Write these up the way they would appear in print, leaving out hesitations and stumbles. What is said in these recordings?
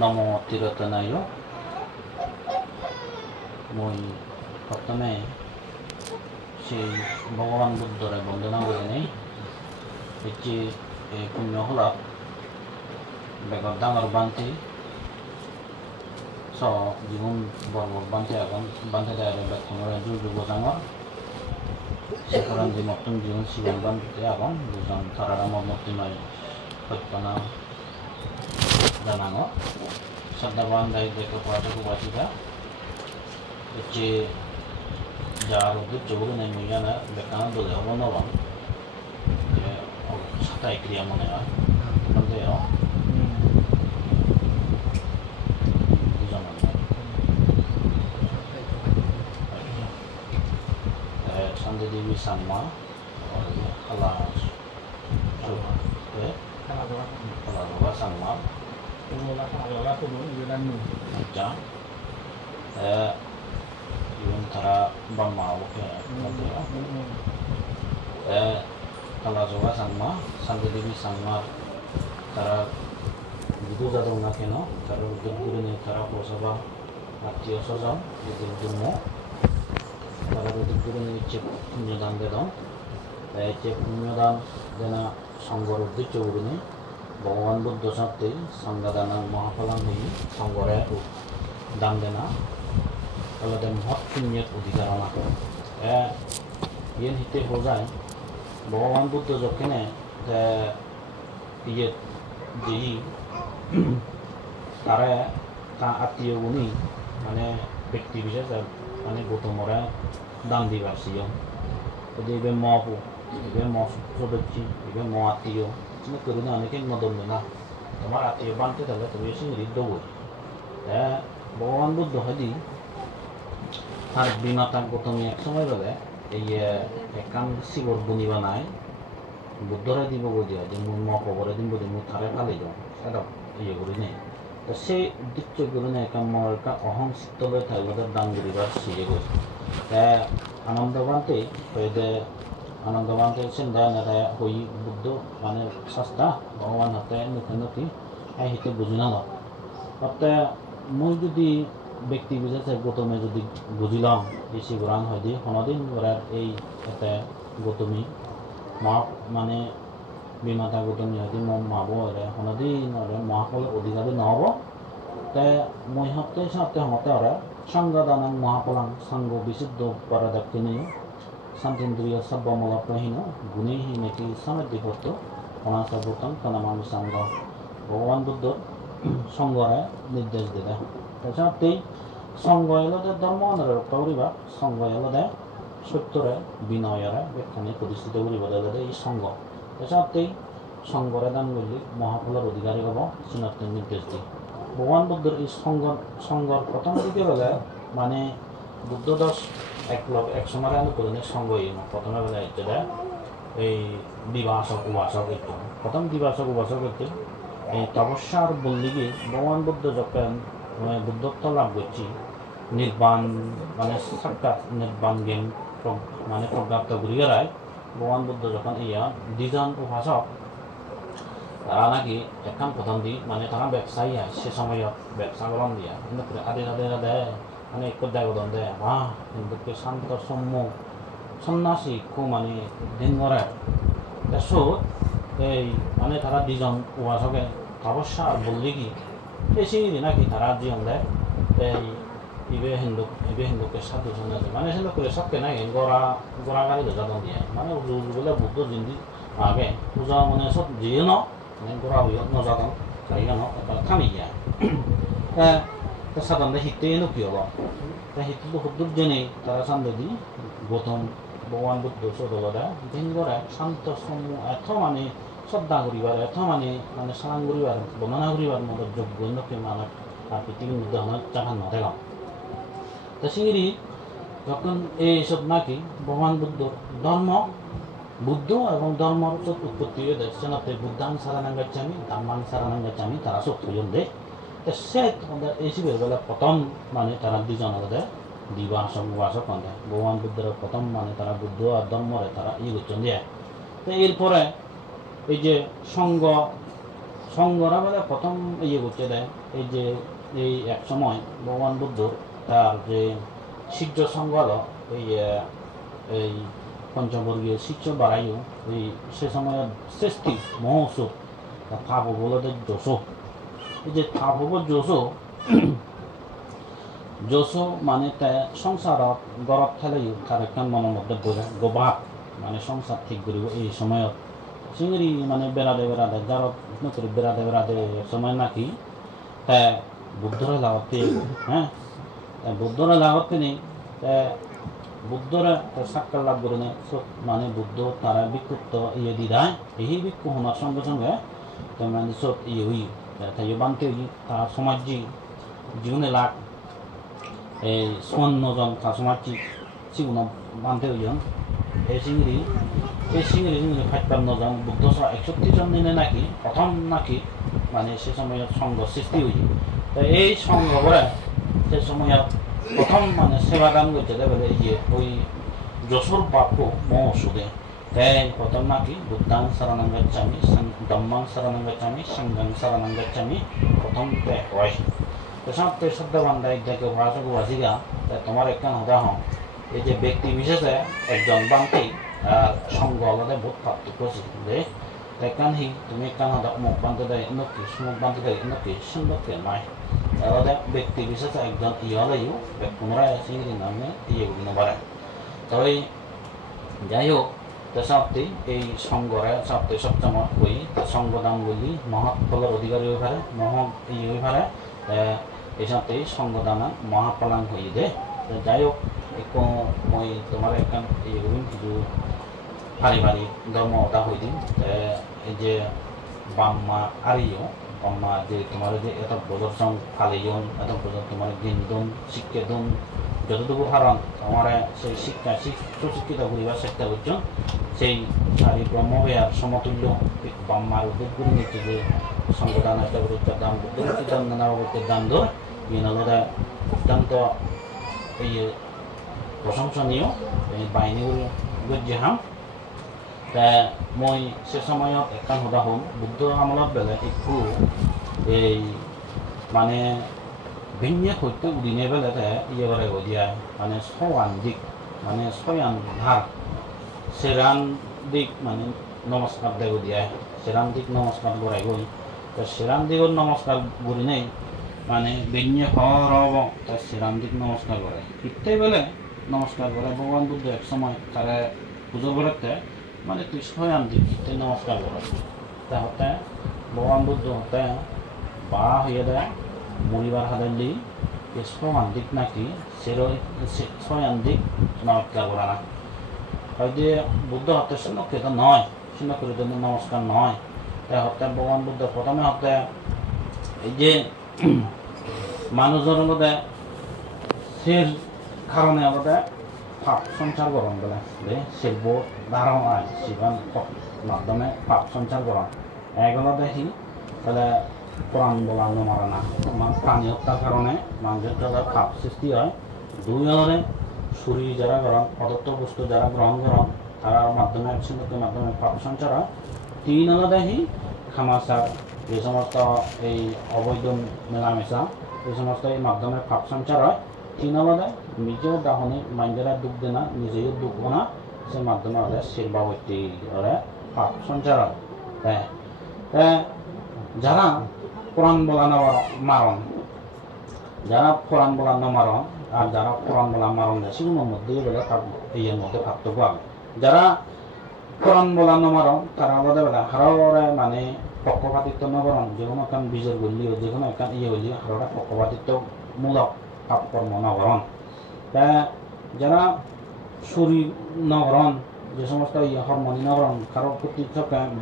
নম তিরতনায় মই প্রথমে সেই ভগবান বুদ্ধরে বন্দনা করে নেই এটি পুণ্য হল বেগর ডাঙর বান্তি স জীবন বর্ব বান্তি এখন বান্তি দেয় বেক্ষণরে যুগ ডাঙর সেখান যে মতন জীবন শিবন বান্তিতে এখন দুজন তারা মূর্তিময় সত্যনা জানানো শ্রদ্ধাবান দায়িত্ব পড়াটা বাচিকা হচ্ছে যার উদ্দেশ্য বলে নেই মহিলা বেকান বলে অবনবান যে সাতাই ক্রিয়া মনে হয় Sandi Dewi sama kelas kelas sama macam yung tara bamau ke kelas sama Sandi Dewi sama tara gitu jatuh nak keno tara udah guru ni tara posaba mati osozam itu dulu তারা যদি গুরুনি check পুণ্যদান দেন check পুণ্যদান দেনা সংঘর উদ্দেশ্য গুরুনি ভগবান বুদ্ধ সাথে সংঘদান মহাফলাং হই সংঘরে দান দেনা তাহলে মহৎ পুণ্যের অধিকার না ইয়ে হিতে বোঝায় ভগবান বুদ্ধ যখন ইয়ে দিই তারা তা আত্মীয় গুণী মানে ব্যক্তি বিশেষ মানে গৌতমরা দান দিবার সিও যদি এবার মহু এবার মহসুদ্রী এবার ম আত্মীয় তুমি করি না অনেকে নদন না তোমার আত্মীয় বানতে তাহলে তুমি এসে হৃদয় ভগবান বুদ্ধ হদি তার বিমাতা গৌতমী এক সময় বলে এই একান শিবর বুনি বানায় বুদ্ধরে দিব বুঝিয়া যে মূল ম খবরে দিন বুঝি মুখ থারে ফালি যাও সেটা ইয়ে করি নেই তো সেই উদ্দেশ্য করে একা মর একা অহং শীতলে থাকলে দান করিবার সিজে গেছে আনন্দবান্তে হয়ে আনন্দবান্তে চিন্তা নেতা হই বুদ্ধ মানে সস্তা ভগবান হাতে নতুন নতুন হিতে বুঝি না তাতে মই যদি ব্যক্তি বুঝেছে গৌতমে যদি বুঝিলাম বেশি গোরান হয় দি হনদিন গোড়ার এই এতে গৌতমী মা মানে বিমাতা গৌতমী হয়তো মাব হনদিন মহাফল অধিকারী নহব তে মই হতে সাথে হতে সংঘদান মহাফলাং সংঘ বিশুদ্ধ পরাদাক্ষিণীয় শান্তিন্দ্রিয় সব্যমলপ্রহীন গুণেহি নাকি সমৃদ্ধিভূত অনাসর্বতম কনমামি সংঘ ভগবান বুদ্ধ সংঘরে নির্দেশ দিলে তাছাড়া সংঘ এলদে ধর্ম করিবা সংঘ এলদে সত্যরে বিনয়রে ব্যক্তি প্রতিষ্ঠিত করিব এই সংঘ তাছাড়া সংঘরে দান করলে মহাফলের অধিকারী হব চিনতে নির্দেশ দিই ভগবান বুদ্ধর এই সংঘর প্রথম দিকে বলে মানে বুদ্ধ দশ এক সময় করে সংঘ প্রথমে বলে যেটা এই দিবাসক উপাসক একটু প্রথম দিবাসক উপাসক একটু এই তপস্যার বললিগে ভগবান বুদ্ধ যখন বুদ্ধত্ব লাভ করছি নির্বাণ মানে সাক্ষাৎ নির্বাণ জ্ঞান মানে প্রজ্ঞাপ্ত ঘুরিয়ে ভগবান বুদ্ধ যখন ইয়া দুজন উপাসক তারা নাকি একখান প্রথম দিই মানে তারা ব্যবসায়ী হয় সে সময় ব্যবসা করন দিয়া কিন্তু আদে আদে দেয় মানে এক দেয় দেয় বাহ কিন্তু শান্ত সৌম্য সন্ন্যাসী খুব মানে দিন করে সুদ এই মানে তারা দুজন উপাসকে তপস্যা বললি কি বেশি নাকি তারা জীবন দেয় এই ইবে হিন্দুকে সাধু সন্ন্যাসী মানে হিন্দু করে সবকে নাই গোড়া গাড়ি যাদন দিয়ে মানে বলে বুদ্ধ জিন্দি আগে পূজা মানে সব দিয়ে ন গোড়া হইয়া নজাদন গাড়িগান থামি যায় সাধারণত হিতে কি হব হিতে হুদ্দুর জেনে তারা সান্দি গৌতম ভগবান বুদ্ধ সদলরা দিন করে শান্ত সমূহ এত মানে শ্রদ্ধা করিবার এত মানে মানে স্নান করিবার বর্ণনা করিবার মতো যোগ্য নকে মানে আর পৃথিবীর মধ্যে আমার চাকান না দেখলাম তা সিঙ্গিরি যখন এইসব নাকি ভগবান বুদ্ধ ধর্ম বুদ্ধ এবং ধর্মর উৎপত্তি সেনাতে বুদ্ধাং সারানাং গাচ্ছামি ধর্মাং সারানাং গাচ্ছামি তারা সব তুলন দেয় তো সে এই শিবের বেলা প্রথম মানে তারা দুজন আলাদা দিবাসক উপাসক দেয় ভগবান বুদ্ধের প্রথম মানে তারা বুদ্ধ আর ধর্মরে তারা করছেন দেয় তো এরপরে এই যে সংঘরা বলে প্রথম ইয়ে করতে দেয় এই যে এই এক সময় ভগবান বুদ্ধ তার যে শিষ্য সংঘ হলো এই পঞ্চবর্গীয় শিষ্য বাড়াইও এই সে সময় সৃষ্টি মহোৎসব থাপ বলতে জোশো এই যে থাপ জোশো জোশো মানে সংসারত গরত খেলেও তার একখান মনের মধ্যে বোঝা গোবাক মানে সংসার ঠিক করিব এই সময়ত চিংড়ি মানে বেড়াদে যার নকরি বেড়াদে সময় নাকি বুদ্ধরে লাগত পেয়ে হ্যাঁ বুদ্ধরে লাগত পেনি বুদ্ধরে সাক্ষাৎ লাভ করে মানে বুদ্ধ তারা বিক্ষুপ্ত ইয়ে দিদায় এই বিক্ষু হওয়ার সঙ্গে সঙ্গে মানে সব ইয়ে হই তাই বানতে তার সমাজ জীবনে লাখ এই স্বর্ণজন তার সমাজ জীবন বানতে হইজন এই চিংড়ি ফাইটার নজন বুদ্ধ 61 জন দিনে নাকি প্রথম নাকি মানে সে সময় সংঘ সৃষ্টি হয়েছে তো এই সংঘ করে সে সময় প্রথম মানে সেবাদান করতে বলে ইয়ে ওই যশোর বাক্য মহোৎসবে তাই প্রথম নাকি বুদ্ধাং শরণং গচ্ছামি ধম্মাং শরণং গচ্ছামি সংঘং শরণং গচ্ছামি প্রথম হয় তো সব শ্রদ্ধাবান দায়িত্বকে ভাষক ভাষিকা তোমার একখান উদাহরণ এই যে ব্যক্তি বিশেষে একজন বান্তি আর সংঘ আলাদা বহুত পার্থক্য আছে যে একখান তুমি একখান মুখ বান্ধে দেয় নকি মুখ বান্ধে দেয় নকি সুন্দরকে নয় আলাদা ব্যক্তি বিশেষে একজন হলেও পুনরায় চিংড়ি নামে ইয়েগুলি নবারে তবে যাই হোক তো সবটি এই সংঘরে সবটি সপ্তম ওই সংঘদানগুলি মহাফলের অধিকারী হয়ে পারে ইয়ে হয়ে পারে এই সবটি সংঘদানা মহাফলাং হয়ে দে যাই হোক মই তোমার একখান ইয়েগুলি কিছু পারিবারিক ধর্ম ওটা হয়ে দিন এই যে বাম্মা আরিও বাম্মা যে তোমার যে এত বছর সঙ্গ ফালিয়ন এত বছর তোমার দিন শিক্ষা দুন যতটুকু হারণ আমার সেই শিক্ষা সুশিক্ষিত হইবার চেষ্টা করছেন সেই সারি ব্রহ্মবিহার সমতুল্য বাম্মার উদ্যোগ করে নিচ্ছে যে সংবিধান একটা গুরুত্বের দাম বুদ্ধের নানা ভগবতের দাম ধর ইনলোদা অত্যন্ত এই প্রশংসনীয় এই বাহিনীগুলো গজ্জাহাম তা মই সে সময়ত একখান উদাহরণ বুদ্ধ আমলত বেলে একটু এই মানে ভিন্ন সত্য উদিনে বেলে ইয়ে করে গদিয়ায় মানে ছয়ান দিক মানে ছয়ান ধার সেরান দিক মানে নমস্কার দেয় গদিয়ায় সেরান দিক নমস্কার গড়াই গই তো সেরান দিকর নমস্কার গড়ি নেই মানে ভিন্ন হর হব তা সেরান দিক নমস্কার করে ইত্যাই বেলে নমস্কার করে ভগবান বুদ্ধ এক সময় তারা পুজো করতে মানে তুই ছয়ান দিক ইত্যাই নমস্কার করে তা হতে ভগবান বুদ্ধ হতে বা হয়ে দেয় মরিবার হাদাল্লি ছয়ান দিক নাকি ছয়ান দিক নমস্কার করা না হয়তো বুদ্ধ হতে শূন্যকৃত নয় শূন্যকৃত নমস্কার নয় তাই হতে ভগবান বুদ্ধ প্রথমে হতে এই যে মানুষজনের মধ্যে সের কারণে আমাদের পাপ সঞ্চার করণ বলে যে শিল্প ধারণ হয় শিবান মাধ্যমে পাপ সঞ্চার করণ এগুলো দেখি তাহলে প্রাণ বলানো মারে না প্রাণী হত্যার কারণে মানুষের যারা পাপ সৃষ্টি হয় দুই হলে শরীর যারা গ্রহণ পদার্থ বস্তু যারা গ্রহণ করেন তার মাধ্যমে সিন্ধুকের মাধ্যমে পাপ সঞ্চার হয় তিন হলে দেখি খামাচার এই সমস্ত এই অবৈধ মেলামেশা এই সমস্ত এই মাধ্যমে পাপ সঞ্চার হয় তিন হলে নিজেও দাহনে মাইন্ডেরা দুঃখ দে না নিজেও দুঃখ না সে মাধ্যমে হলে শিল্পাবতী হলে পাপ সঞ্চার হয় যারা কোরআন বলানো মারণ যারা কোরআন বলানো মারণ আর যারা কোরআন বলা মারণ যায় সেগুলোর মধ্যে বেলা ইয়ের মধ্যে পার্থক্য হবে যারা কোরআন বলানো মারণ তারা আলাদা বেলা হারারে মানে পক্ষপাতিত্ব নগরণ যে কোনো একটা বিজয় বললিও যে কোনো একটা ইয়ে বললি হারারে পক্ষপাতিত্বমূলক পাপকর্ম নগরণ তা যারা শরীর নগরণ যে সমস্ত ইয়ে হরমনি নগরণ কারো প্রতি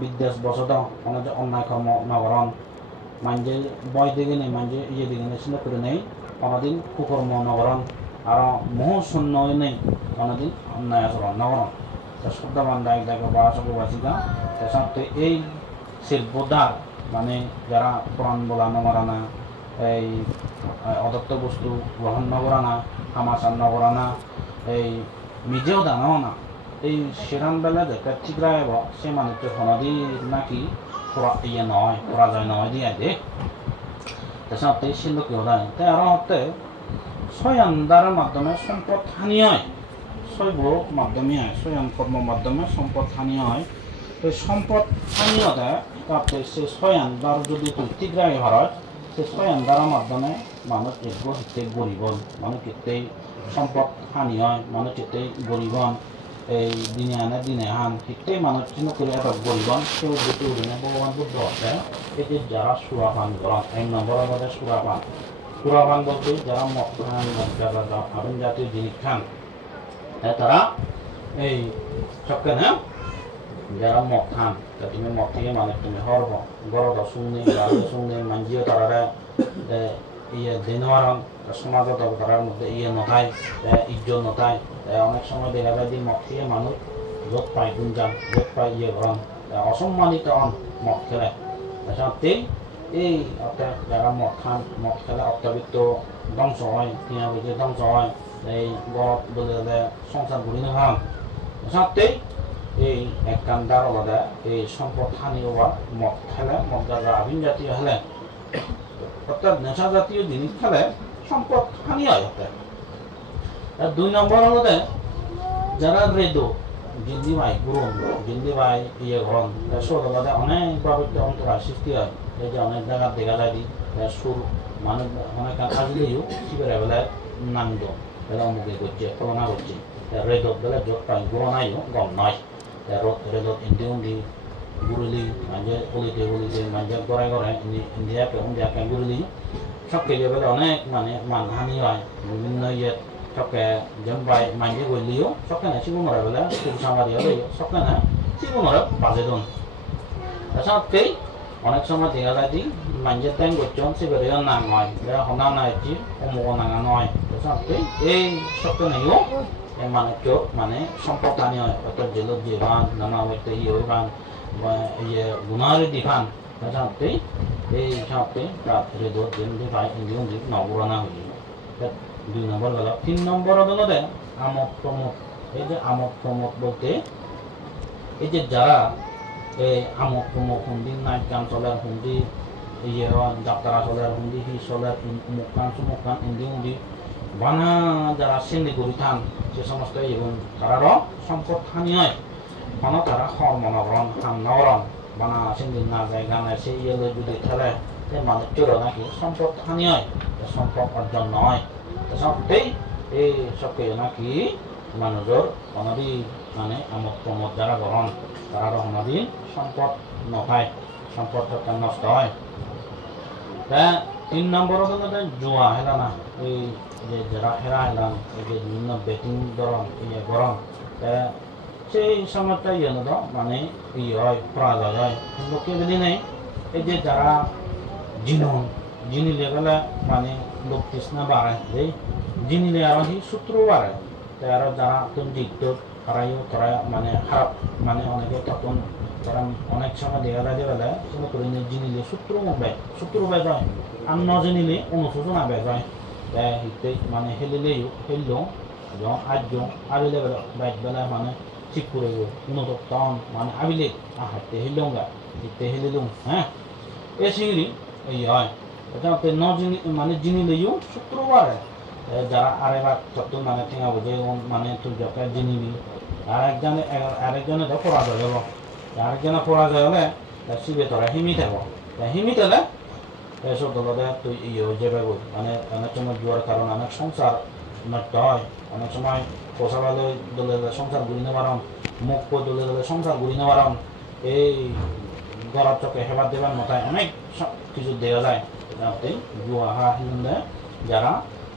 বিদ্বেষ বসত কোনো যে অন্যায় কর্ম নগরণ মানজে বয় দিকে নেই মানজে ইয়ে দিকে নেই চিন্তা করে নেই কোনোদিন কুকর্ম নগরণ আর মোহ শূন্য নেই কোনোদিন অন্যায় আচরণ নগরণ তা শব্দবান দায়িক দায়িক বাসক বাসিকা তাছাড়া এই শিল্পদার মানে যারা কোরআন বলা নমরানা এই অদত্ত বস্তু গ্রহণ নগরানা হামাচার নগরানা এই নিজেও দানাও না এই সেরান বেলা যেটা ঠিক রাখব সে মানুষের হনদি নাকি ইয়ে নয় পরাজয় নয় দিয়ে দে তাছাড়া সিন্ধু কেউ দেয় তাই আরো হতে ছয় আন্দারের মাধ্যমে সম্পদ হানি হয় ছয়গুলো মাধ্যমে হয় ছয় কর্ম মাধ্যমে সম্পদ হানি হয় তো সম্পদ হানি হতে তাতে সে ছয় আন্দার যদি ঠিক রাখে ভারত সে ছয় আন্দারের মাধ্যমে মানুষ এগুলো হিতে গরিবন মানুষ হিতেই সম্পদ হানি হয় মানুষ হিতেই গরিবন এই দিনে আন হিতে মানুষ চিহ্ন করে এত গরিবন কেউ দুটো ভগবান বুদ্ধ আছে এই যে যারা সুরাপান করেন এক নম্বরের মধ্যে সুরাপান বলতে যারা মদ খান আবেন জাতীয় জিনিস খান তারা এই সবকে না যারা মদ খান তা তুমি মদ থেকে মানুষ তুমি হরব গরদ শুনে মানজিও তারা ইয়ে দিনওয়ারণ সমাজত তারার মধ্যে ইয়ে নথায় ইজ্জত নথায় অনেক সময় দেখা যায় যে মদ থেকে মানুষ যত পায় গুঞ্জান যত পায় ইয়ে গ্রহণ অসম্মানিত হন মদ খেলে সাথে এই অর্থাৎ যারা মদ খেলে অত্যাবৃত্ত ধ্বংস হয় টিয়া বুঝে ধ্বংস হয় এই গড় বলে সংসার ঘুরি নহান সাথে এই এক কান্দার আলাদা এই সম্পদ হানি হওয়া মদ খেলে মদ গাজা আবিন জাতীয় হলে অর্থাৎ নেশা জাতীয় জিনিস খেলে সম্পদ হানি হয় অর্থাৎ দুই নম্বর আলাদা যারা রেদো জিন্দি ভাই গুরুন জিন্দি ভাই ইয়ে ঘরন সুর আলাদা অনেকভাবে অন্তরায় সৃষ্টি হয় এই যে অনেক জায়গা দেখা যায় সুর মানুষ অনেক আসলেও শিবের বেলায় নান্দ বেলা অমুকে করছে তুলনা করছে রেদত বেলা জোট পাই গুরনাইও গম নয় রেদত ইন্দি গুরুলি মাঝে উলিতে মাঝে গড়ায় ইন্ডিয়াকে গুরুলি সব কেজে বেলা অনেক মানে মানহানি হয় বিভিন্ন ইয়ে সবকে জম্বাই মাঝে গলিও সবখানে সিগুনরা বেলা সুর সামারি হলে সবখানে সিগুনরা বাজে দন তাছাড়া অনেক সময় দেখা যায় যে মাঝে টাইম করছে সেবারে নাং নয় যারা হনা নাইছি অমুক নাঙা নয় এই সবখানেও মানুষের মানে সম্পদ হানি হয় অর্থাৎ জেলত যে ভান নানা হইতে ইয়ে ভান ইয়ে গুণারি দিভান তাছাড়া এই সাথে রেদত যেমনি ভাই ইন্ডিয়ন যে নবরানা হয়ে দুই নম্বর গেল তিন নম্বর আদালতে আমোদ প্রমোদ এই যে আমোদ প্রমোদ বলতে এই যে যারা এই আমোদ প্রমোদ হুন্দি নাইট গান চলে হুন্দি ইয়ে যাত্রা চলে হুন্দি হি চলে মুখ কান ইন্দি বানা যারা সেন্দি করি থান সে সমস্ত এবং তারারও সম্পদ হানি হয় কোনো তারা হরমনগরণ হামনগরণ বানা সেন্দি না যায় গানে সে ইয়ে যদি খেলে সে মানুষেরও নাকি সম্পদ হানি হয় সম্পদ অর্জন নয় সবটাই এই সবকে নাকি মানুষের কোনোদিন মানে আমোদ প্রমোদ যারা গ্রহণ তারা কোনোদিন সম্পদ নপায় সম্পদ নষ্ট হয় তা তিন নম্বর জুয়া হেলা না এই যে যারা হেরা হেলান এই যে বিভিন্ন বেটিং ধরন ইয়ে গরম সেই সময়টা ইয়ে নদ মানে ইয়ে হয় পরাজয় হয় লোকে বেদি নেই এই যে যারা জিনিলে গেলে মানে লোক তৃষ্ণা বাড়ায় এই জিনিলে আরো হি সূত্র বাড়ায় তাই আরো যারা তুমি দিত তারাইও তারা মানে খারাপ মানে অনেকে তখন তারা অনেক সময় দেখা যায় বেলা কোনো করে জিনিলে সূত্র বাই যায় আর ন জিনিলে অনুশোচনা বেয় যায় তাই হিতে মানে হেললেও আজ আবিলে বেলা বাইক বেলা মানে ঠিক করে উন্নত তখন মানে আবিলে হাঁটতে হেললেও গা হিতে হেলিলুম হ্যাঁ এ সিঁড়ি এই হয় যাতে ন মানে জিনিলেও সূত্র বাড়ে যারা আরেকবার তত মানে ঠেঙা বুঝে মানে তুই যত জিনিবি আরেকজনে তো পরাজয় হলো আরেকজনে পরাজয় হলে শিবে তোরা হিমি থাকবো হিমি তেলে এসব দলতে তুই ইয়ে যাবে মানে অনেক সময় জোয়ার কারণে অনেক সংসার নষ্ট হয় অনেক সময় পোষা বেলে দলে সংসার ঘুরি নেওয়ারম মুখ দলে সংসার ঘুরি নেওয়ারম এই গরব চকে হেবার দেবার মতায় অনেক কিছু দেওয়া যায় যাতে জুয়া হারা হিন্দে যারা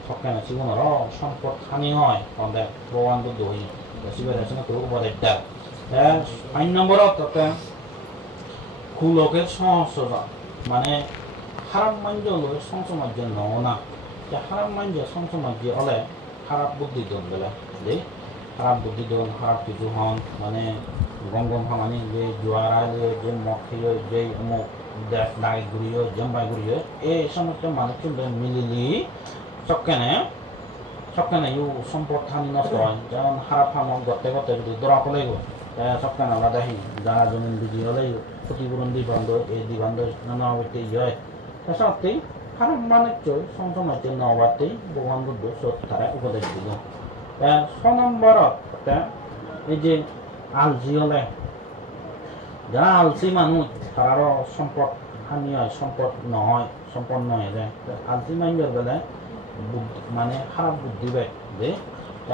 সবখানে জীবনেরও সম্পদ হানি হয় অনেক ভগবান বুদ্ধ হই শিবের রচনা করে উপদেশ দেয় 5 নম্বরত তাতে কুলকের সংস্রজন মানে খারাপ মাঞ্জ লই সংসমাজ্য নও না যে খারাপ মাঞ্জ সংসমাজ্য হলে খারাপ বুদ্ধি দন বলে যে খারাপ বুদ্ধি দন খারাপ কিছু হন মানে গম খামানি যে জুয়ারা যে মদ খেয়ে যে অমুক দায় ঘুরিয়ে জম্বাই ঘুরিয়ে এই সমস্ত মানুষজন মিলিলি সবখানে সবখানে ইউ সম্পদ হানি নষ্ট হয় যেমন খারাপ হামন করতে করতে যদি ধরা পড়ে গো সবখানে আমরা দেখি যারা জমিন বিধি হলে ক্ষতিপূরণ দিবন্ধ এই দিবন্ধ নানা হইতে হয় তা সত্যি খারাপ বাণিজ্য সংসমাজ্য নবাতেই ভগবান বুদ্ধ সৎ তারা উপদেশ দিল 6 নম্বরত এই যে আলসি হলে যারা আলসি মানুষ তারারও সম্পদ হানি হয় সম্পদ নয় যায় আলসি মানুষের বেলায় মানে খারাপ বুদ্ধি বেগ যে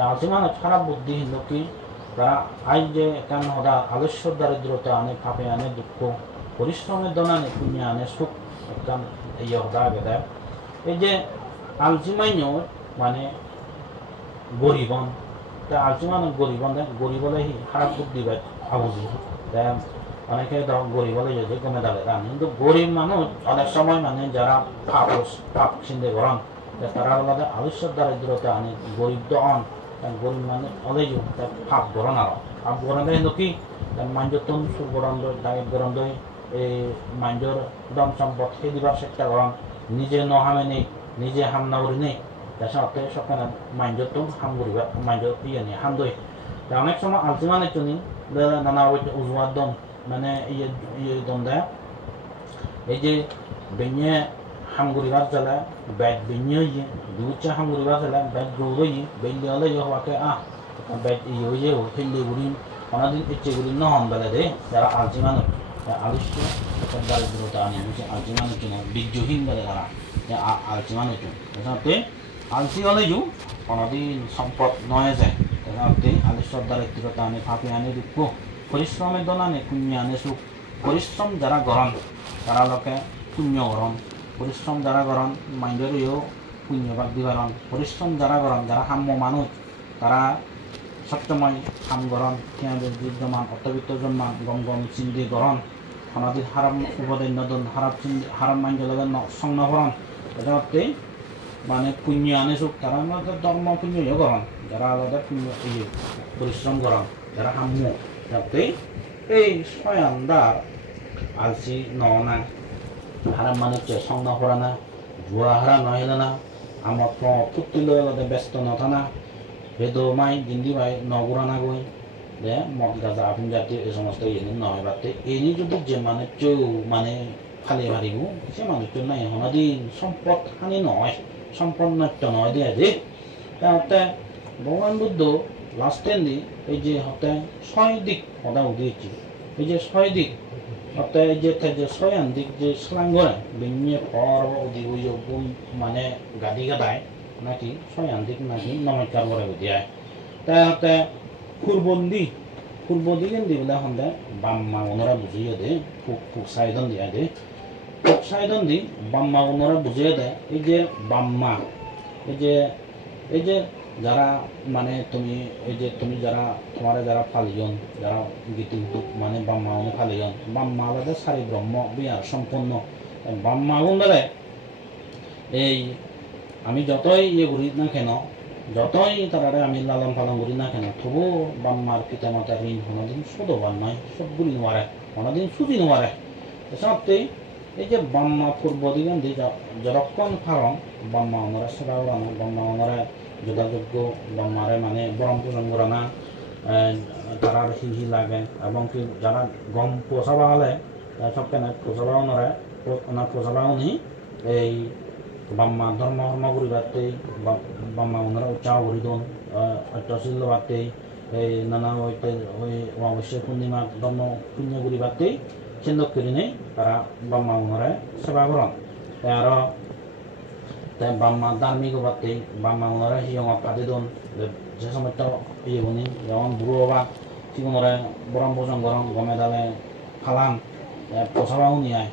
আলসি মানুষ খারাপ বুদ্ধি হল কি তারা আজ যে কেন হদা আলস্য দারিদ্রতা আনে ফাঁপে আনে দুঃখ পরিশ্রমের দন আনে পুণ্য আনে সুখ একদম এই হদা বেদা এই যে আলসি মানুষ মানে গরিবন আলসি মানুষ গরিবলে খারাপ বুদ্ধি বেগ আবুজি অনেকে গরিব হলে যদি কমে দাঁড়ায় কিন্তু গরিব মানুষ অনেক সময় মানে যারা পাপ চিন্তা করেন তারা আলাদা আলস্য দারিদ্রতা আনে গরিব তো অন গরিব মানুষ হলেই পাপ করেন আরো পাপ করেন কিন্তু কি মানুষের তন সুর গরম ডাইট গরম দই এই মানুষের দম সম্পদ সেই দিবার চেষ্টা করেন নিজে নহামে নেই নিজে হাম না করি নেই সাথে সবখানে মানুষের তো হাম করিবা মানুষের ইয়ে নেই হাম দই অনেক সময় আলসি মানে চুনি নানা উজুয়ার দম মানে ইয়ে দম দেয় এই যে বেঞ্ঞে হামগুড়িবার চালা ব্যাট বেঞ্ঞে ইয়ে দুচ্চা হামগুড়িবার চালা ব্যাট গৌর ইয়ে বেঞ্ঞে হলে ইয়ে হওয়াকে ব্যাট ইয়ে ইয়ে ফেললে গুড়ি অনেকদিন ইচ্ছে গুড়ি নহন বেলা দে যারা আলসি মানুষ আলস্য দারিদ্রতা আনে আলসি মানুষ কিনা বিজ্ঞহীন বেলা তারা আলসি মানুষ সাথে আলসি হলে ইউ অনেকদিন সম্পদ নয় যায় সাথে আলস্য দারিদ্রতা আনে ফাঁপে আনে দুঃখ পরিশ্রমের দল আনে পুণ্য আনে সুখ পরিশ্রম যারা গরম তারা লোকে পুণ্য গরম পরিশ্রম যারা গরম মাইন্ডেরও পুণ্যবাদ দিবারণ পরিশ্রম যারা গরম যারা হাম্য মানুষ তারা সবসময় হাম গরম সিঁড়ি বিদ্যমান অত্যবিত্ত জন্মান গম গম চিন্দি গরম অনাদিন হারাম উপদেশ নদন হারাম মাইন্ড লগন সংনভরণ এটাতে মানে পুণ্য আনে সুখ তারা আমাদের ধর্ম পুণ্য গরম যারা আলাদা পুণ্য পরিশ্রম গরম যারা হাম্য যাতে এই ছয়ান্দার আলসি ননা হারাম মানুষ সংনা করা না জুয়া হারা নহিলে না আমার ফুটি লগে ব্যস্ত নথানা ভেদো মাই জিন্দি ভাই নগুরানা গই দে মদ গাজা আফিম জাতীয় এই সমস্ত ইয়ে নয় বাতে এনি যদি যে মানে চৌ মানে ফালি মারিব সে মানুষ নাই হনাদিন সম্পদ হানি নয় সম্পদ নাট্য নয় দিয়ে যে তাতে ভগবান বুদ্ধ লাস্টেন দি এই যে হতে 6 দিক হদা উদিয়েছি এই যে 6 দিক হতে এই যে 6 দিক যে স্লাং করে বিনিয়ে পর উদি উই মানে গাদি গাদায় নাকি 6 দিক নাকি নমস্কার করে উদিয়ায় তাই হতে পূর্ব দিকে দিবলে হন্দে বাম্মা ওনারা বুঝিয়ে দে ফুক সাইদন দিয়া দে ফুক সাইদন দি বাম্মা ওনারা বুঝিয়ে দেয় এই যে বাম্মা এই যে যারা মানে তুমি যারা তোমারে যারা ফালিয়ন যারা গীতি মানে বাম্মা উনি ফালিয়ন বাম্মা আলাদা সারি ব্রহ্ম বিহার সম্পূর্ণ বাম্মা উনারে এই আমি যতই ইয়ে করি না কেন যতই তারারে আমি লালন পালন করি না কেন তবু বাম্মার পিতা মাতা ঋণ কোনোদিন শোধবার নয় সবগুলি নোয়ারে কোনোদিন সুদি নোয়ারে সত্যি এই যে বাম্মা পূর্ব দিকে যতক্ষণ কারণ বাম্মা ওনারা সেবা করানো বাম্মা ওনারা যথাযোগ্য বাম্মারে মানে বরম পূজন করা না তারার হিহি লাগে এবং কি যারা গম পোষাবা হলে সবখানে পোষাবা ওনারা পোষাবা উনি এই বাম্মা ধর্ম করি বাড়তেই বাম্মা ওনারা উৎসাহ করি দন অত্যশীল বাড়তেই এই নানা ওই অমাবস্যা পূর্ণিমা ধর্ম পুণ্য করি বাড়তেই চিন্তা করি নেই তারা বাম্মা ওনারা সেবা করেন আর তাই বাম্মা ধার্মিক বাড়তেই বাম্মা ওনারা হিয়মা পাতি দন যে সময়টা ইয়ে বনি যেমন বুড়ো বা ঠিক ওনারা বরম পোষণ গরম গমে ডালে ফালান পোষাবাও নিয়ে আয়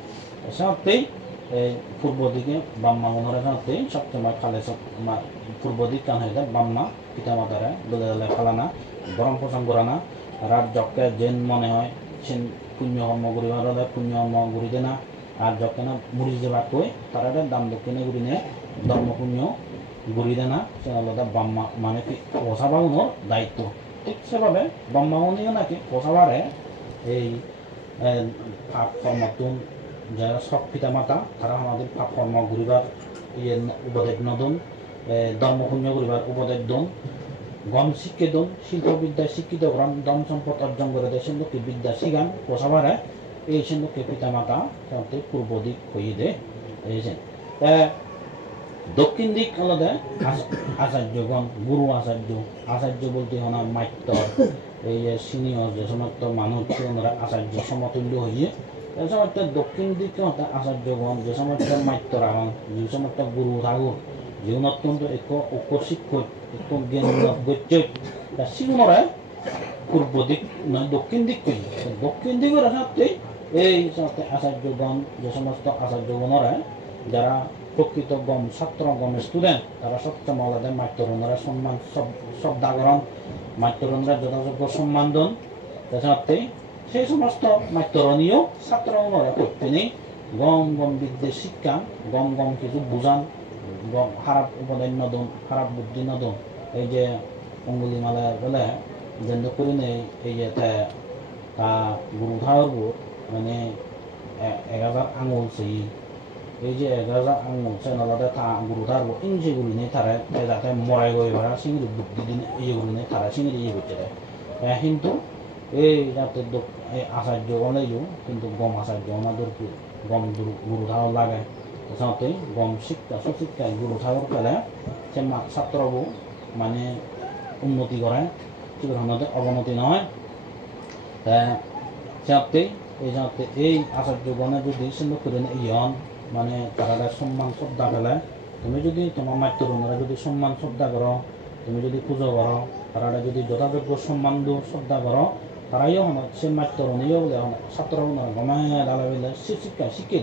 সত্যি এই পূর্ব দিকে বাম্মা ওনারা জানতে সবসময় খালে সব পূর্ব দিক কান হয়ে যায় বাম্মা পিতা মাতারা দলে দলে ফালানা গরম পোষণ করানা রাত যকে যেন মনে হয় সেন পুণ্য কর্ম করি পুণ্য কর্ম ঘুরি দে না আর যকে না মুড়ি যাবা কই তারা দাম দক্ষিণে ঘুরি নিয়ে ধর্ম পুণ্য ঘুরি দে না সে আলাদা বাম্মা মানে কি পোষাবাউনোর দায়িত্ব ঠিক সেভাবে বাম্মা উনিও নাকি পোষাবারে এই পাপ কর্মতুন যারা সব পিতা মাতা তারা আমাদের পাপ কর্ম ঘুরিবার ইয়ে উপদেশ নদন ধর্ম পুণ্য করিবার উপদেশ দন গম শিক্ষে দন শিল্পবিদ্যা শিক্ষিত গ্রাম দম সম্পদ অর্জন করে দেয় সিন্ধুকে বিদ্যা শিগান পোষাবারে এই সিন্ধুকে পিতা মাতা তাতে পূর্ব দিক হয়ে দেয় বুঝেছেন। দক্ষিণ দিক আলাদা আচার্যগণ গুরু আচার্য বলতে হনা মাত্য এই যে সিনিয়র যে সমস্ত মানুষ ওনারা আচার্য সমতুল্য হয়ে এই সমস্ত দক্ষিণ দিকে আচার্যগণ যে সমস্ত মাত্যরাগণ যে সমস্ত গুরু ঠাকুর জীবন অত্যন্ত এক উপ শিক্ষক এক জ্ঞান গচ্ছই তা সিগুণরা পূর্ব দিক নয় দক্ষিণ দিক করি দক্ষিণ দিকের সাথে এই সমস্ত আচার্যগণ যে সমস্ত আচার্যগণরা যারা প্রকৃত গম ছাত্র গম স্টুডেন্ট তারা সবচেয়ে আলাদা মাত্যরণরা সম্মান শ্রদ্ধাকরণ মাত্যরণরা যথাযোগ্য সম্মান দেন তাছাড়া সেই সমস্ত মাত্যরণীয় ছাত্রগণরা করতে নেই গম বিদ্যে শিক্ষা গম কিছু বুঝান গম খারাপ উপদেশ নদন খারাপ বুদ্ধি নদন এই যে অঙ্গুলিমালা বলে যেন করে নেই এই যে তা গুরু ধারবোৰ মানে 1000 আঙুল সেই এই যে 1000 আঙুল সেনালাতে তা গুরু ধারব ইঞ্জিগুলি নেই তারা যাতে মরাই গই ভাড়া সিঙ্গি বুদ্ধি দিন এইগুলি নেই তারা সিঙ্গি ইয়ে করতে দেয় কিন্তু এই যাতে আচার্য বলেও কিন্তু গম আচার্য আমাদের গম গুরু ধার লাগে সাথে গম শিক্ষা সুশিক্ষায় গুরু ধার পেলে সে ছাত্রবু মানে উন্নতি করে ঠিক ধরনের অবনতি নয় যাতে এই আচার্যগণে যদি সিন্ধু করে ইয়ন মানে তারা সম্মান শ্রদ্ধা পেলে তুমি যদি তোমার মাতৃরা যদি সম্মান শ্রদ্ধা করো তুমি যদি পুজো করো তারা যদি যথাযোগ্য সম্মান দো শ্রদ্ধা করো তারাইও সে মাতৃনীয় বলে ছাত্র গমায় ডালা বলে সে শিক্ষে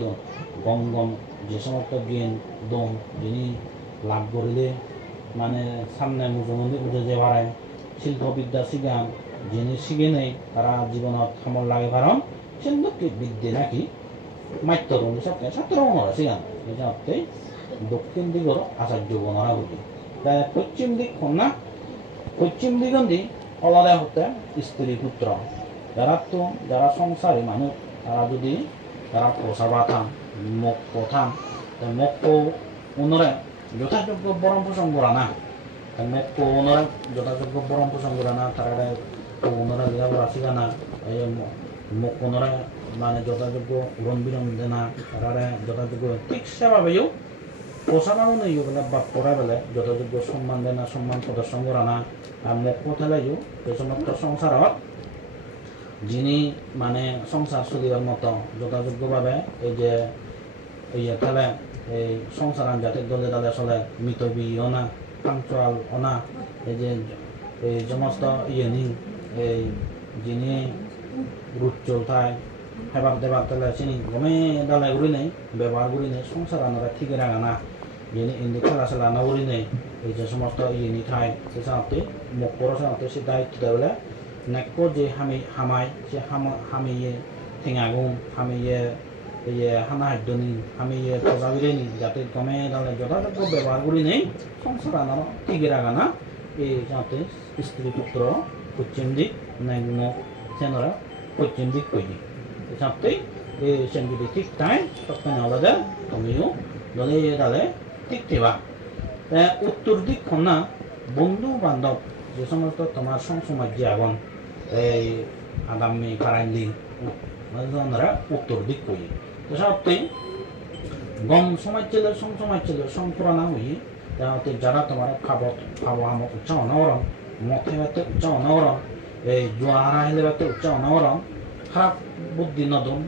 দন গম যে সমস্ত জ্ঞান দন যিনি লাভ করিলে মানে সামনে মুজমন্দি উঠে যে বাড়ায় শিল্পবিদ্যা শিগান যিনি শিখে নেই তারা জীবনত সামল লাগে কারণ সেন্দুকে বিদ্যে নাকি মাত্যরণ সাথে ছাত্রগণরা শিগান এই যাতে দক্ষিণ দিকের আচার্যগণরা বুঝি তাই পশ্চিম দিক না পশ্চিম দিগন্দি আলাদা হতে স্ত্রী পুত্র যারা সংসারী মানুষ তারা যদি তারা পোষা বাথান মুখ প্রথান মুখ ওনারা যথাযোগ্য বরম পোষণ করা না মুখ ওনারা যথাযোগ্য বরম পোষণ করা না তারা ওনারা লেখাপড়া শিখা না এই মুখ ওনারা মানে যথাযোগ্য উড়ন বিরন দেয় না তারা যথাযোগ্য ঠিক সেভাবেও পোষা বাবু নেই বলে বা পড়া বেলে যথাযোগ্য সম্মান দেয় না সম্মান প্রদর্শন করা না আর মুখ পথালেও যে সমস্ত সংসারত যিনি মানে সংসার চলিবার মতো যথাযোগ্যভাবে এই যে তাহলে এই সংসার যাতে দলে দলে চলে মিতবি অনা পাংচুয়াল অনা এই যে এই সমস্ত নি এই যিনি রুট চলতায় হেবাক দেবাক তাহলে চিনি গমে দালে উড়ি নেই ব্যবহার করি নেই সংসার আনারা ঠিক রাখা না যিনি ইন্দি খেলা চেলা না উড়ি নেই এই যে সমস্ত নি ঠাই সে সাথে মুখ পড়া সাথে সে দায়িত্ব দেওয়া নেক যে হামাই সে হামিয়ে ঠেঙাগুম হামিয়ে হানা হাদ্যনি হামিয়ে প্রজাবিরেনি যাতে গমে দালে যথাযোগ্য ব্যবহার করি নেই সংসার আনার ঠিক রাখা না এই যাতে স্ত্রী পুত্র পশ্চিম দিক নাই মুখ সেনরা পশ্চিম দিক কইনি সাথে এই সেন যদি ঠিক তাই তখন আলাদা তুমিও দলে দালে ঠিক দেবা উত্তর দিক না বন্ধু বান্ধব যে সমস্ত তোমার সংসমাজ যে আগুন এই আগামী কারাইলি আমরা উত্তর দিক করি তো সাথে গম সমাজ ছিল সংসমাজ ছিল সংপুরানা হই তাহলে যারা তোমার খাবো আমক উচ্চাও নরম মথে বাতে উচ্চাও নরম এই জোয়া হারা হেলে বাতে উচ্চাও নরম খারাপ বুদ্ধি নদন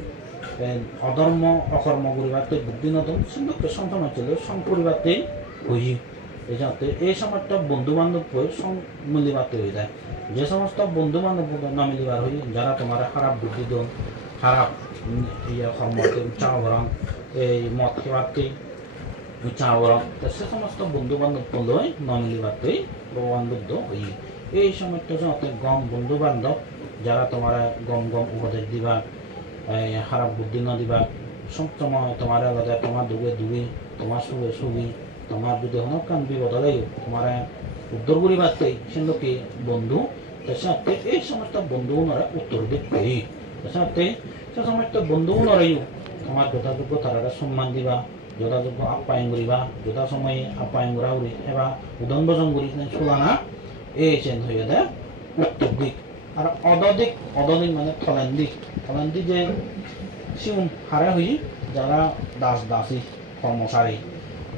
অধর্ম অকর্ম করিবাতে বুদ্ধি নদন সেগুলোকে সংসমাজ ছিল সংপরিবাতে হই এই যাতে এই সময়টা বন্ধু বান্ধব হয়ে মিলিবাতে হয়ে যায় যে সমস্ত বন্ধু বান্ধব না মিলিবার হই যারা তোমার খারাপ বুদ্ধি দন খারাপ কর্মতে উচ্চাবরণ এই মত খেবাতে উচ্চাবরণ সে সমস্ত বন্ধু বান্ধব লই ন মিলিবাতে ভগবান বুদ্ধ হই এই সময়টা যাতে গম বন্ধু বান্ধব যারা তোমার গম উপদেশ দিবা খারাপ বুদ্ধি ন দিবা সব সময় তোমার আলাদা তোমার দুগে তোমার সুগে তোমার যদি হনকান বিপদ হলেও তোমার উত্তর করিবাতে সেগুলোকে বন্ধু তার সাথে এই সমস্ত বন্ধু ওনারা উত্তর দিক করি তার সাথে সে সমস্ত বন্ধু ওনারাইও তোমার যথাযোগ্য তারা সম্মান দিবা যথাযোগ্য আপ্যায়ন করিবা যথাসময়ে আপ্যায়ন করা উড়ি এবা উদন বজন করি চলানা এই চেন হয়ে দে উত্তর দিক আর অদদিক মানে থলেন দিক যে সিউন হারে হই যারা দাসী কর্মচারী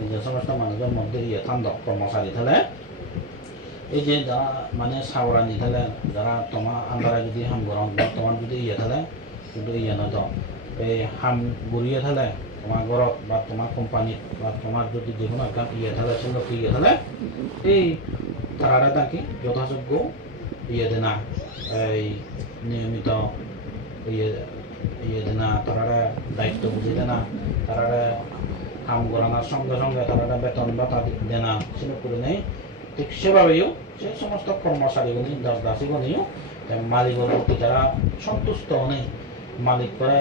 যে সমস্ত মানুষের মধ্যে থান্দক কর্মচারী তাহলে এই যে যারা মানে সাউরানি তাহলে যারা তোমার আন্দারা যদি হাম গরম বা তোমার যদি তাহলে কিন্তু নয় তো এই হাম ঘুরিয়ে তাহলে তোমার ঘরত বা তোমার কোম্পানিত বা তোমার যদি যে কোনো একটা তাহলে সেগুলো তাহলে এই তারা তাকে যথাযোগ্য দেনা এই নিয়মিত দেনা তারা দায়িত্ব বুঝে দেনা তারা কাম করানোর সঙ্গে সঙ্গে তারা বেতন ভাতা দেনা সেটা করে নেই ঠিক সেভাবেও সেই সমস্ত কর্মচারীগুলি দাসীগুলিও মালিকের প্রতি যারা সন্তুষ্ট নেই মালিক করে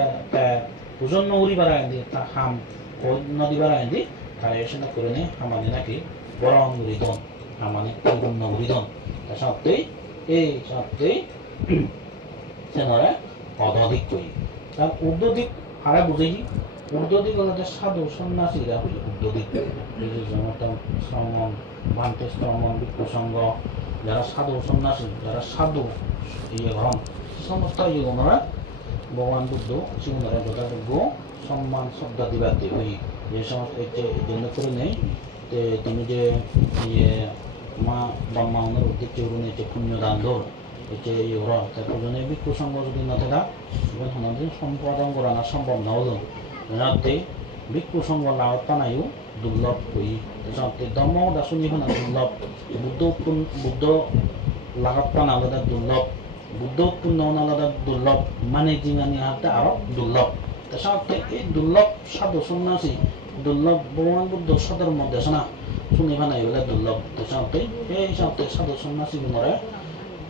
ওজন নগরী বাড়ায় দি তা হাম নদী বাড়ায় দি তারা সেটা করে নেই আমাদের নাকি বড় নগরী দন আমাদের পূর্ণ নগরী দন তা সত্ত্বেই এই সত্ত্বেই সেনরে অধিক করি তার ঊর্ধ্বদিক হারে বুঝেই ঊর্ধ্বদিক হলো সাধু সন্ন্যাসীরা হই ঊর্ধ্বদিক এই যে শ্রমণ ভান্তে শ্রমণ বিক্ষুসঙ্গ যারা সাধু সন্ন্যাসী যারা সাধু গ্রহণ সমস্ত ওনারা ভগবান বুদ্ধ সেগুলোরা যথাযোগ্য সম্মান শ্রদ্ধা দিবাতে হই যে সমস্ত জন্য করে নেই তুমি যে মা ব্রহ্মা ওনার উদ্দেশ্যে যে পুণ্যদান দৌড় যে ওরা তারপরে ভিক্ষু সঙ্গ যদি না থাকা এবং সমাজে সম্পাদন করা না সম্ভব না হলো রাতে ভিক্ষু সঙ্গ লাভত পানায়ও দুর্লভ হই তারপরে ধর্ম দাসনী হনা দুর্লভ বুদ্ধ লাভত পানা আলাদা দুর্লভ বুদ্ধ পুণ্য আলাদা দুর্লভ মানে জিঙানি হাতে আরো দুর্লভ তারপরে এই দুর্লভ সাধু সন্ন্যাসী দুর্লভ ভগবান বুদ্ধ সধর্ম দেশনা শুনি বানাই বলে দুর্লভ তারপরে এই সাথে সাধু সন্ন্যাসী গুণরে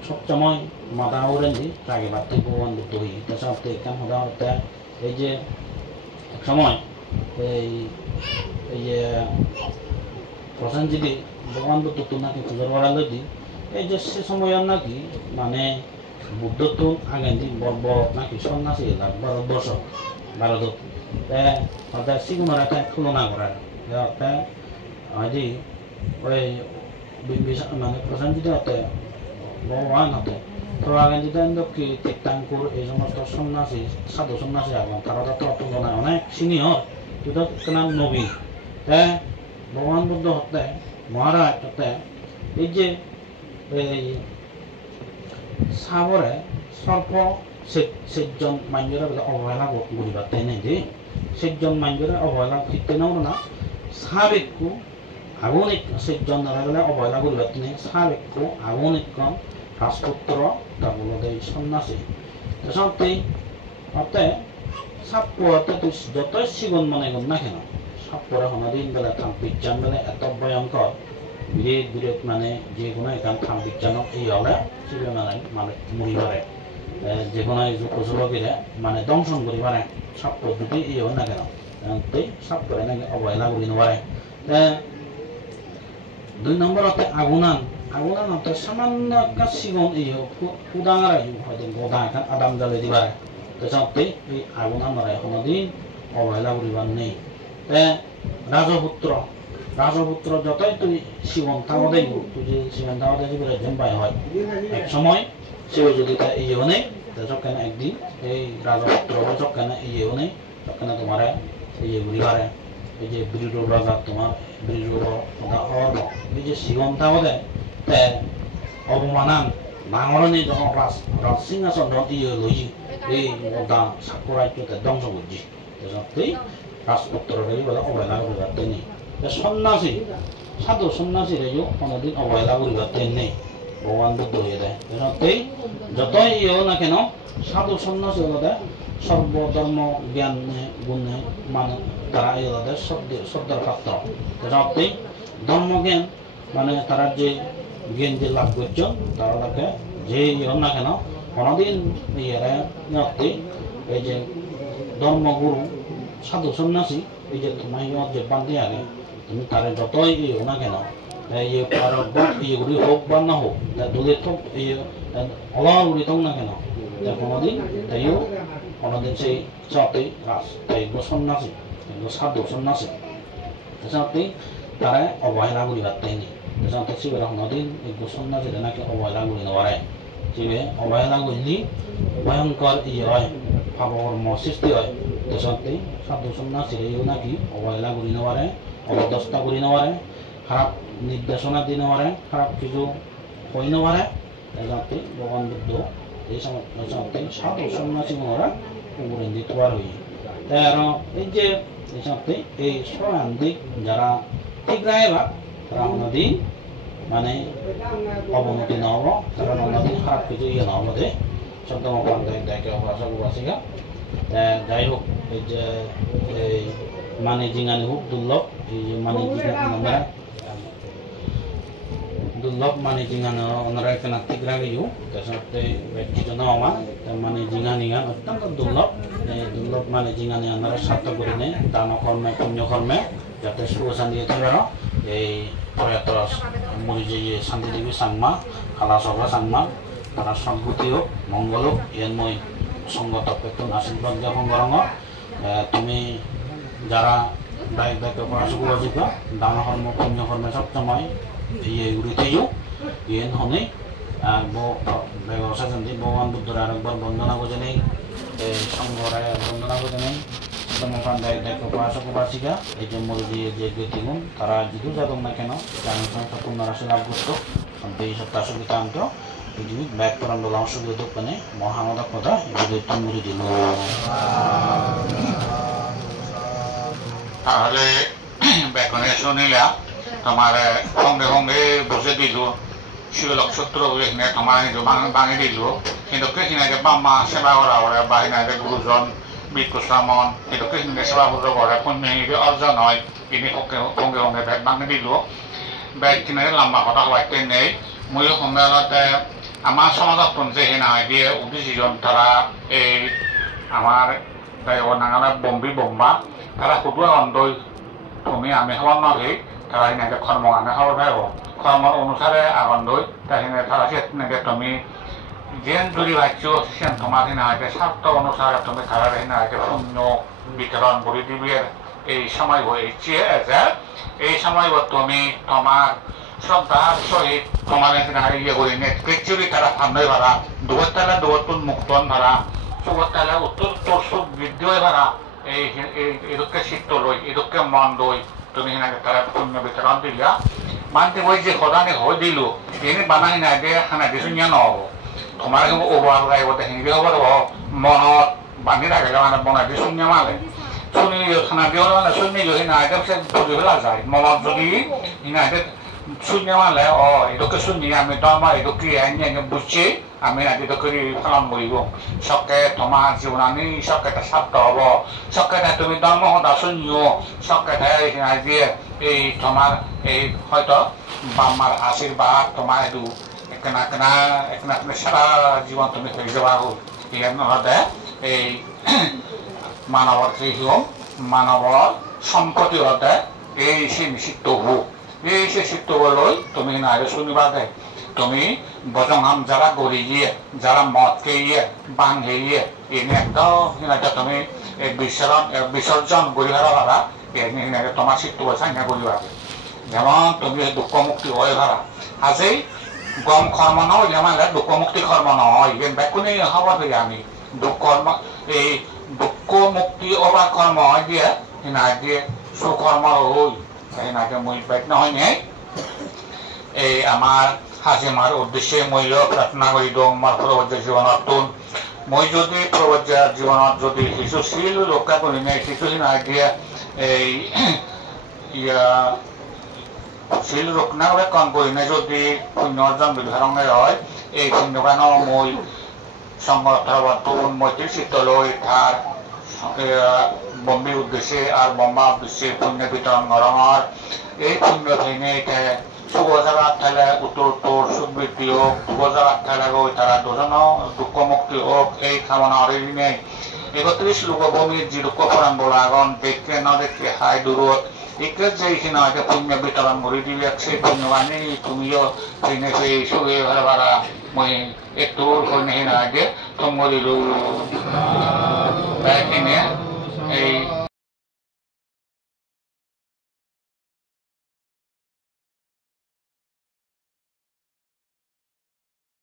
সবসময় মাথা ওরেন্দি রাগে বাড়তে ভগবান বুদ্ধ হই তারপরে কেন হতে এই যে এক সময় এই যে প্রসেনজিৎ ভগবান বুদ্ধ তো নাকি পুজোর করা লদি এই যে সে সময় নাকি মানে বুদ্ধ তো আগে বর্ব নাকি সন্ন্যাসী ভারতবর্ষ ভারতত অর্থাৎ সিগুণের একটা তুলনা করার অর্থাৎ আজি ওই মানে প্রসেনজিৎ হতে ভগবান হতে তো আগে যদি কি তীর্থাঙ্কুর এই সমস্ত সন্ন্যাসী সাধু সন্ন্যাসী আগুন তারা তো তুলনায় অনেক সিনিয়র কিন্তু কেনা নবী ভগবান বুদ্ধ হতে মহারাজ হতে এই যে এই সাবরে সর্প সেজন মানুষেরা বলে অবহেলা করিবার তাই নাই যে সেজন মানুষেরা অবহেলা করতে নাও না সাবেকু আগুনিক সেজন বলে অবহেলা করিবার তিনি সাবেকু আগুনিক রাজপুত্র তা বলে সন্ন্যাসী সত্যি অর্থাৎ সাপ্পতে তুই যতই সিগুন মনে কর না কেন সাপ্পরে হনদিন বেলা থাম বিজ্ঞান বেলা এত ভয়ঙ্কর বিরেট মানে যে কোনো এখান থাম বিজ্ঞানক এই হলে সেগুলো মানে মুড়ি পারে যে কোনো যুবকীরা মানে দংশন করি পারে সাপ্প যদি এই হয় না কেন তুই সাপ্পরে নাকি অবহেলা করি নপারে দুই নম্বর অর্থাৎ আগুনান অর্থাৎ সামান্য একটা সিগুন এই উদাঙার হয়তো গোদা এখান আদাম জ্বালে দিবারে তাছাড়া এই আগুনান মারে কোনোদিন অবহেলা করিবার নেই রাজপুত্র যতই তুই সিগুন থাকো দেখব তুই যে সিগুন থাকো দেখবি জম্বাই হয় এক সময় সেও যদি তা ইয়েও নেই সবখানে একদিন এই রাজপুত্র সবখানে ইয়েও নেই সবখানে তোমার ইয়ে ঘুরি পারে এই যে বিরুর রাজা তোমার বিরুর এই যে সিগুন থাকো দেয় অবমানান নাঙরণে যখন রাজসিংহাসন ইয়ে লই এই গোদা সাকুরাজ্যতে ধ্বংস করছি তুই রাজপুত্র বলে অবহেলা করিবার নেই সন্ন্যাসী সাধু সন্ন্যাসীরাও কোনোদিন অবহেলা করিবার নেই ভগবান বুদ্ধ হয়ে দেয় তুই যতই ইয়েও না কেন সাধু সন্ন্যাসী হলে সর্বধর্ম জ্ঞান গুণে মানে তারা এই হলে শ্রদ্ধার পাত্র তুই ধর্মজ্ঞান মানে তারা যে জ্ঞান যে লাভ করছেন তারা লাগে যে ইয়ে না কেন কোনোদিন ইয়েরা এই যে ধর্মগুরু সাধু সন্ন্যাসী এই যে তোমার যে বান্ধে আগে তুমি তারা যতই ইয়ে না কেন ইয়ে ইয়েগুলি হোক বা না হোক দূরে থাক ইয়ে অলগুলি থাক না কেন কোনোদিন তাইও কোনোদিন সেই সাথে সন্ন্যাসী সাধু সন্ন্যাসী Sesuatu tarai অবহেলা করি বাত্তাইনি sesuatu sih berang nodin itu sunna jadi nak অবহেলা করি nawarai sih অবহেলা করি ভয়ঙ্কর হয় ভাবর মসৃষ্টি হয় sesuatu satu sunna sih itu nak অবহেলা করি nawarai অবদস্তা করি nawarai খারাপ নির্দেশনা দিই nawarai খারাপ কিছু হই nawarai sesuatu ভগবান বুদ্ধ এই সময় sesuatu satu sunna sih nawarai umurin di tuar hui তার এই যে sesuatu এই সরান্দিক যারা ঠিক রায়বা তারা অন্যদিন মানে অবনতি নহব তারা অন্যদিন খারাপ কিছু ইয়ে নহব দে শব্দমকান দেখে অপাসিকা যাই হোক এই যে এই মানে জিঙানি হোক দুর্লভ এই যে মানে জিঙানি আমরা দুর্লভ মানে জিঙানো ওনারা কেনা ঠিক রাখিও তার সাথে ব্যক্তিগত নমা মানে জিঙানি গান অত্যন্ত দুর্লভ দুর্লভ মানে জিঙানি ওনারা সার্থ করে নেয় দান কর্মে পুণ্য কর্মে যাতে সুখ শান্তি থাকবে এই প্রয়াত মরি যে শান্তি দেবী সাংমা খালা সভা সাংমা তারা সম্ভূতি হোক মঙ্গল হোক এর মই সঙ্গত পেতন আশীর্বাদ জ্ঞাপন করং তুমি যারা দায়িক দায়িত্ব পড়াশোনা করছি দান কর্ম পুণ্য কর্মে সবসময় ইয়ে উড়িতেও ইয়েন হনে আর ব্যবসা জানি ভগবান বুদ্ধর আরেকবার বন্দনা করে নেই সংঘরে বন্দনা করে নেই মকান দায়িক দায়িত্ব পড়াশোনা বার্ষিকা এই যে মরে যে ব্যক্তিগুণ তারা যেহেতু যাদব না কেন পূর্ণ রাশি লাভ করতো এই সপ্তাহ সুবিধা আনত পৃথিবী ব্যাগ করান বলা অসুবিধা দোকানে মহামদা কথা এগুলো মুড়ি দিল তাহলে ব্যাকরণে শুনিলা তোমার সঙ্গে সঙ্গে বসে দিল শিবলক সূত্র এখানে তোমার ভাঙি দিল কিন্তু কৃষ্ণাকে বাম্মা সেবা করা করে বা এখানে গুরুজন বিকুশ্রামন কিন্তু কৃষ্ণকে সেবা করতে করে পুণ্য অর্জন হয় তিনি সঙ্গে সঙ্গে ব্যাগ ভাঙি দিল ব্যাগ কিনে লম্বা কথা হওয়াতে নেই ময়ূর সন্মেলনতে আমার সমাজত পঞ্চে হিনায় দিয়ে উদ্দেশ্যজন তারা এই আমার নাগালে বম্বি বোম্বা তারা সুদূৰ অন্তই তুমি আমি সমান নগৈ তারা হিনাকে কর্ম আমি সব ভাইব কর্ম অনুসারে আগন্দই তাই হিনে তারা সেনেকে তুমি যেন যদি ভাবছ সেন তোমার হিনাকে স্বার্থ অনুসারে তুমি তারা হিনাকে শূন্য বিতরণ করে দিবি এই সময় হয়েছে যে এই সময় তুমি তোমার শ্রদ্ধার সহিত তোমার ইয়ে করি নেতৃত্বী তারা সামনে ভাড়া দুবতলা দুবতুন মুক্তন ভাড়া চৌবতলা উত্তর তোর সুখ বৃদ্ধি হয়ে ভাড়া এরকম চিত্ত লই এরকম মন লই তুমি সেনাকে তারা পুণ্য বিতরণ দিলা মানতে বই যে সদানে হৈ দিলো এনে বানাই নাই দে খানা দিছো নিয়া নহব তোমার ওভার লাগিব সেনেকে হ'ব মনত বান্ধি ৰাখিলে মানে বনাই দি শূন্য মালে শুনি খানা দিও মানে শুনি লৈ সিনাইতে পঢ়ি পেলা যায় মনত যদি সিনাইতে শূন্য মালে এটুকে শুনি আমি তোমার এটুকে আইনি বুঝছি আমি এটুকে পালন করিব সবকে তোমার জীবনানি সবকে স্বার্থ হব সবকে তুমি ধর্ম সদা শুনিও সবকে দিয়ে এই তোমার এই হয়তো বাম্মার আশীর্বাদ তোমার এইটো একনা একনা একনা একনা সারা জীবন তুমি হয়ে যাবা এই নহতে এই মানৱৰ কৃষিও মানৱৰ সম্পত্তি হতে এই সে নিষিদ্ধ হোক এই সে সিদ্ধ লৈ তুমি নারে শুনিবা দে তুমি বজংহাম যারা গড়ি গিয়ে যারা মদ খেয়ে বাং খেয়ে এনে একদম সিনাকে তুমি বিসর্জন করি ভাড়া ভাড়া এনে সিনাকে তোমার সিদ্ধ চাইনা করিবা যেমন তুমি দুঃখ মুক্তি হয় ভাড়া আজি গম কর্ম নয় যেমন দুঃখ মুক্তি কর্ম নয় বেকুনি হবা দিয়ে আমি দুঃখ এই দুঃখ মুক্তি অবা কর্ম হয় দিয়ে সিনা দিয়ে সুকর্ম হই সেনাকে মই বাইক নহয় নে এই আমার হাসিমার উদ্দেশ্যে মইল প্রার্থনা করি দো আমার প্রবজ্য জীবনত মই যদি প্রবজ্য জীবনত যদি শিশুশীল রক্ষা করি নাই শিশুহীন দিয়ে এই ইয়া শিল রক্ষা করে কম করি নাই যদি পুণ্য অর্জন বিধারণে হয় এই পুণ্যগান মই সংগঠন মৈত্রী চিত্তলৈ তার বম্বি উদ্দেশ্যে আর বম্বা উদ্দেশ্যে পুণ্য বিতরণ গরমর এই পুণ্য ভেঙে শুভ জায়গাত থাকলে উত্তর তোর সুখ বৃদ্ধি হোক শুভ জায়গাত থাকলে গৈ তারা দুজন দুঃখ মুক্তি হোক এই কামনা অরিনে 31 লোক ভূমির যে দুঃখ পরাণ বলা আগন দেখতে না দেখতে হাই দূরত একে যে এখানে হয়তো পুণ্য বিতরণ করে দিবি সেই পুণ্য আনি তুমিও ট্রেনে সেই সুখে ভাড়া ভাড়া মই একটু হইনে আগে তোমার কিনে এই